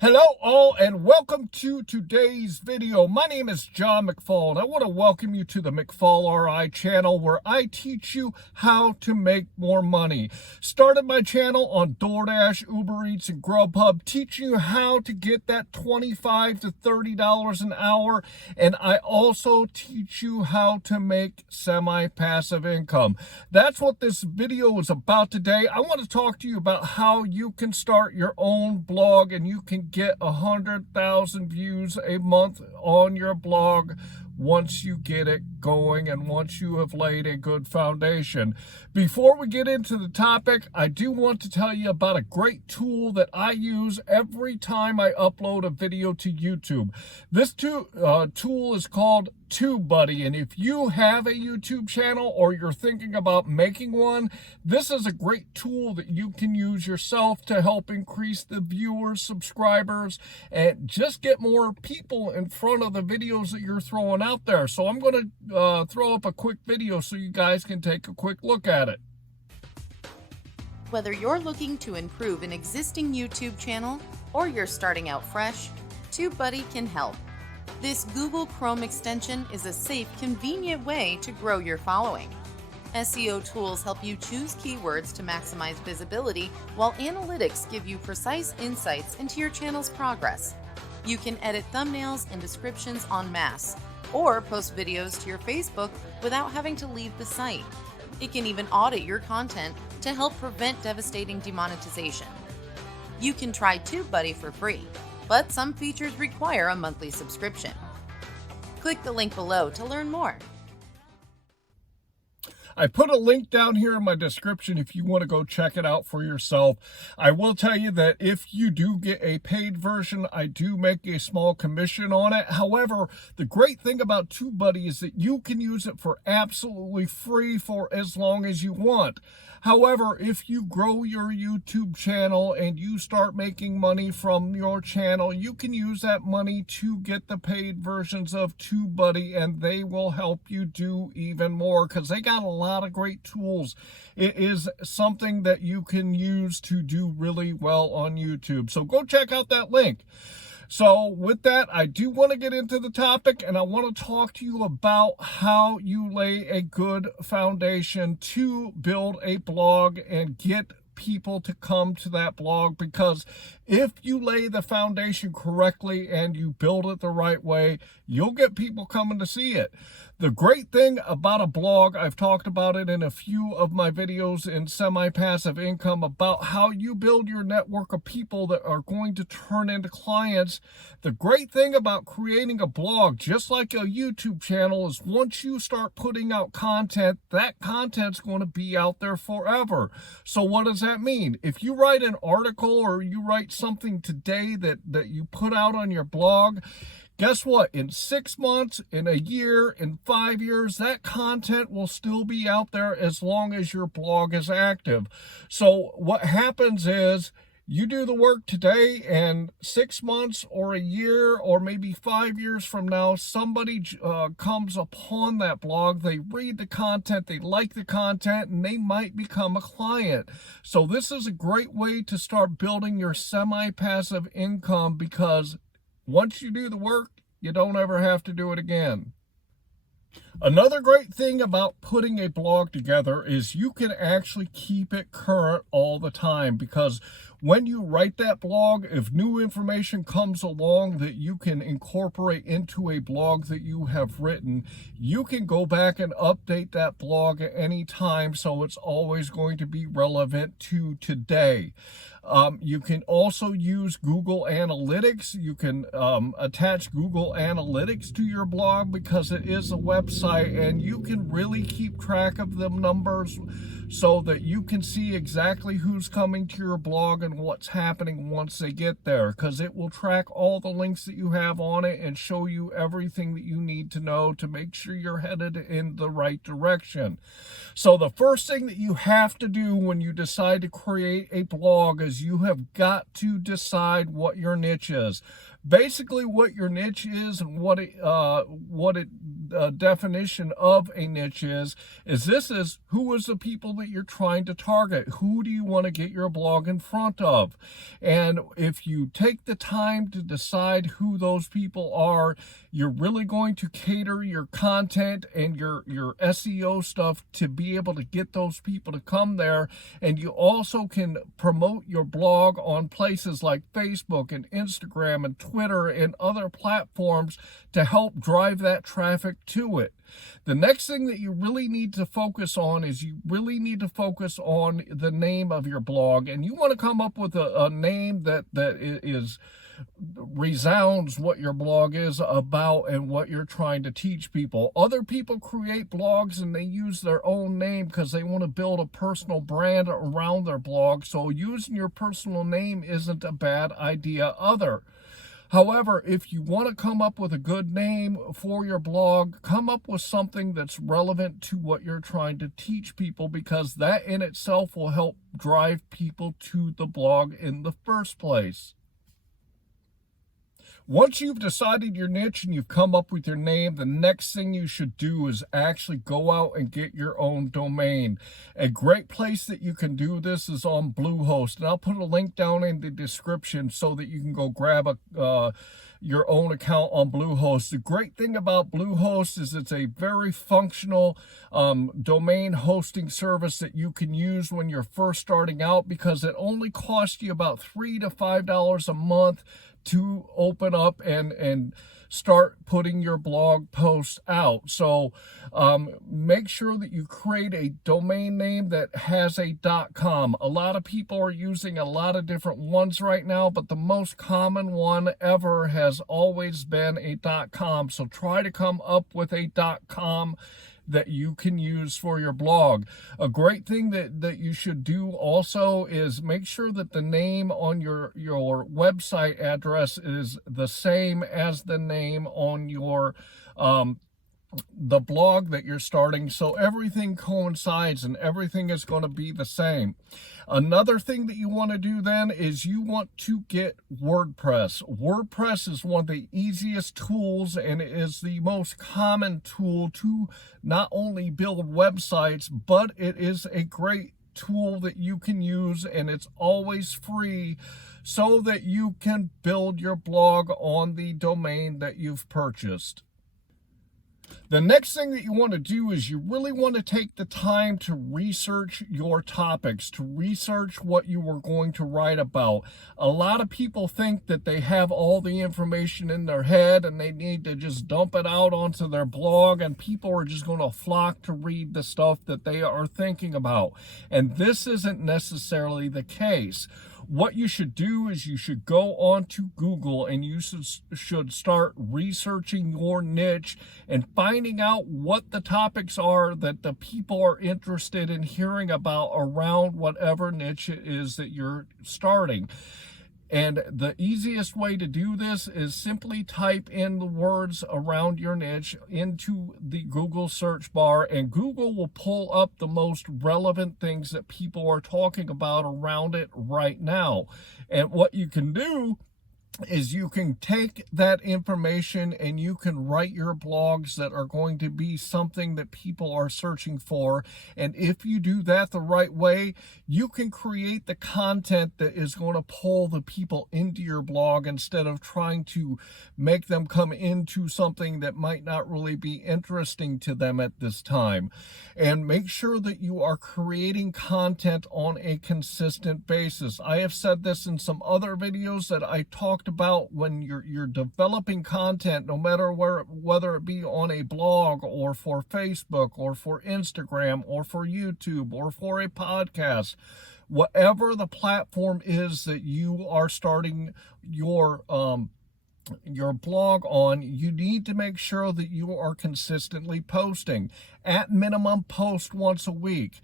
Hello all and welcome to today's video. My name is John McFall and I want to welcome you to the McFallRI channel where I teach you how to make more money. Started my channel on DoorDash, Uber Eats, and GrubHub, teaching you how to get that $25 to $30 an hour, and I also teach you how to make semi-passive income. That's what this video is about today. I want to talk to you about how you can start your own blog and you can get 100,000 views a month on your blog once you get it going and once you have laid a good foundation. Before we get into the topic, I do want to tell you about a great tool that I use every time I upload a video to YouTube. This tool is called TubeBuddy, and if you have a YouTube channel or you're thinking about making one, this is a great tool that you can use yourself to help increase the viewers, subscribers, and just get more people in front of the videos that you're throwing out there. So I'm going to throw up a quick video so you guys can take a quick look at it. Whether you're looking to improve an existing YouTube channel or you're starting out fresh, TubeBuddy can help. This Google Chrome extension is a safe, convenient way to grow your following. SEO tools help you choose keywords to maximize visibility, while analytics give you precise insights into your channel's progress. You can edit thumbnails and descriptions en masse, or post videos to your Facebook without having to leave the site. It can even audit your content to help prevent devastating demonetization. You can try TubeBuddy for free, but some features require a monthly subscription. Click the link below to learn more. I put a link down here in my description if you want to go check it out for yourself. I will tell you that if you do get a paid version, I do make a small commission on it. However, the great thing about TubeBuddy is that you can use it for absolutely free for as long as you want. However, if you grow your YouTube channel and you start making money from your channel, you can use that money to get the paid versions of TubeBuddy, and they will help you do even more because they got a lot of great tools. It is something that you can use to do really well on YouTube. So go check out that link. So with that, I do want to get into the topic, and I want to talk to you about how you lay a good foundation to build a blog and get people to come to that blog, because if you lay the foundation correctly and you build it the right way, you'll get people coming to see it. The great thing about a blog, I've talked about it in a few of my videos in semi-passive income, about how you build your network of people that are going to turn into clients. The great thing about creating a blog, just like a YouTube channel, is once you start putting out content, that content's going to be out there forever. So what does that mean? If you write an article or you write something today that you put out on your blog, guess what? In 6 months, in a year, in 5 years, that content will still be out there as long as your blog is active. So what happens is you do the work today, and 6 months or a year or maybe 5 years from now, somebody comes upon that blog, they read the content, they like the content, and they might become a client. So this is a great way to start building your semi-passive income, because once you do the work, you don't ever have to do it again. Another great thing about putting a blog together is you can actually keep it current all the time, because when you write that blog, if new information comes along that you can incorporate into a blog that you have written, you can go back and update that blog at any time, so it's always going to be relevant to today. You can also use Google Analytics. You can attach Google Analytics to your blog because it is a website, and you can really keep track of the numbers so that you can see exactly who's coming to your blog and what's happening once they get there, because it will track all the links that you have on it and show you everything that you need to know to make sure you're headed in the right direction. So the first thing that you have to do when you decide to create a blog is is you have got to decide what your niche is. Basically, what your niche is and what definition of a niche is this is who is the people that you're trying to target? Who do you want to get your blog in front of? And if you take the time to decide who those people are, you're really going to cater your content and your SEO stuff to be able to get those people to come there. And you also can promote your blog on places like Facebook and Instagram and Twitter and other platforms to help drive that traffic to it. The next thing that you really need to focus on is you really need to focus on the name of your blog, and you want to come up with a name that is resounds what your blog is about and what you're trying to teach people. Other people create blogs and they use their own name because they want to build a personal brand around their blog, so using your personal name isn't a bad idea either. However, if you want to come up with a good name for your blog, come up with something that's relevant to what you're trying to teach people, because that in itself will help drive people to the blog in the first place. Once you've decided your niche and you've come up with your name, the next thing you should do is actually go out and get your own domain. A great place that you can do this is on Bluehost, and I'll put a link down in the description so that you can go grab your own account on Bluehost. The great thing about Bluehost is it's a very functional domain hosting service that you can use when you're first starting out, because it only costs you about $3 to $5 a month to open up and start putting your blog posts out. So make sure that you create a domain name that has a .com. A lot of people are using a lot of different ones right now, but the most common one ever has always been a .com. So try to come up with a .com that you can use for your blog. A great thing that you should do also is make sure that the name on your website address is the same as the name on your the blog that you're starting, so everything coincides and everything is going to be the same. Another thing that you want to do then is you want to get WordPress. WordPress is one of the easiest tools, and it is the most common tool to not only build websites, but it is a great tool that you can use, and it's always free, so that you can build your blog on the domain that you've purchased. The next thing that you want to do is you really want to take the time to research your topics, to research what you are going to write about. A lot of people think that they have all the information in their head and they need to just dump it out onto their blog, and people are just going to flock to read the stuff that they are thinking about. And this isn't necessarily the case. What you should do is you should go on to Google and you should start researching your niche and finding out what the topics are that the people are interested in hearing about around whatever niche it is that you're starting. And the easiest way to do this is simply type in the words around your niche into the Google search bar, and Google will pull up the most relevant things that people are talking about around it right now. And what you can do is you can take that information and you can write your blogs that are going to be something that people are searching for. And if you do that the right way, you can create the content that is going to pull the people into your blog instead of trying to make them come into something that might not really be interesting to them at this time. And make sure that you are creating content on a consistent basis. I have said this in some other videos that I talked about. When you're developing content, no matter whether it be on a blog or for Facebook or for Instagram or for YouTube or for a podcast, whatever the platform is that you are starting your blog on, you need to make sure that you are consistently posting. At minimum, post once a week.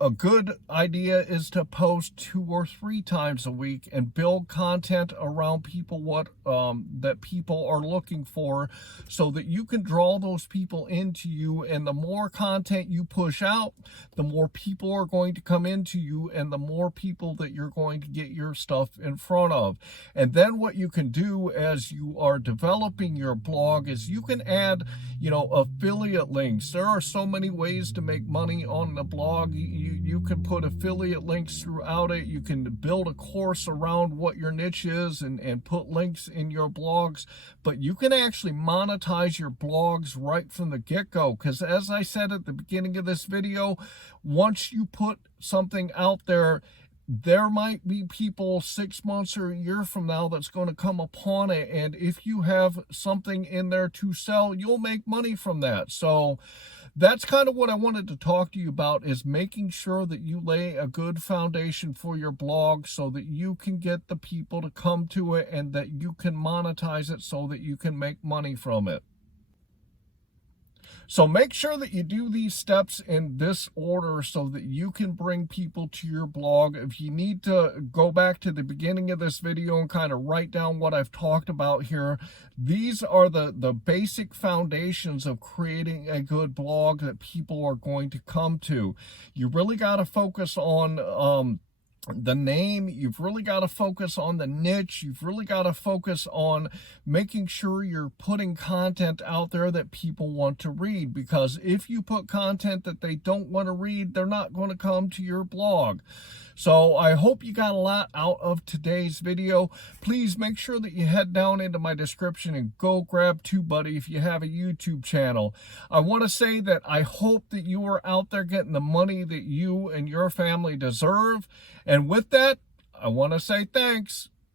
a good idea is to post 2 or 3 times a week and build content around people that people are looking for, so that you can draw those people into you. And the more content you push out, the more people are going to come into you, and the more people that you're going to get your stuff in front of. And then what you can do as you are developing your blog is you can add, affiliate links. There are so many ways to make money on the blog. You can put affiliate links throughout it. You can build a course around what your niche is and put links in your blogs. But you can actually monetize your blogs right from the get-go. Because as I said at the beginning of this video, once you put something out there, there might be people 6 months or a year from now that's going to come upon it. And if you have something in there to sell, you'll make money from that. So that's kind of what I wanted to talk to you about, is making sure that you lay a good foundation for your blog so that you can get the people to come to it and that you can monetize it so that you can make money from it. So make sure that you do these steps in this order so that you can bring people to your blog. If you need to go back to the beginning of this video and kind of write down what I've talked about here, these are the basic foundations of creating a good blog that people are going to come to. You really got to focus on the name. You've really got to focus on the niche. You've really got to focus on making sure you're putting content out there that people want to read, because if you put content that they don't want to read, they're not going to come to your blog. So I hope you got a lot out of today's video. Please make sure that you head down into my description and go grab TubeBuddy if you have a YouTube channel. I want to say that I hope that you are out there getting the money that you and your family deserve. And with that, I want to say thanks.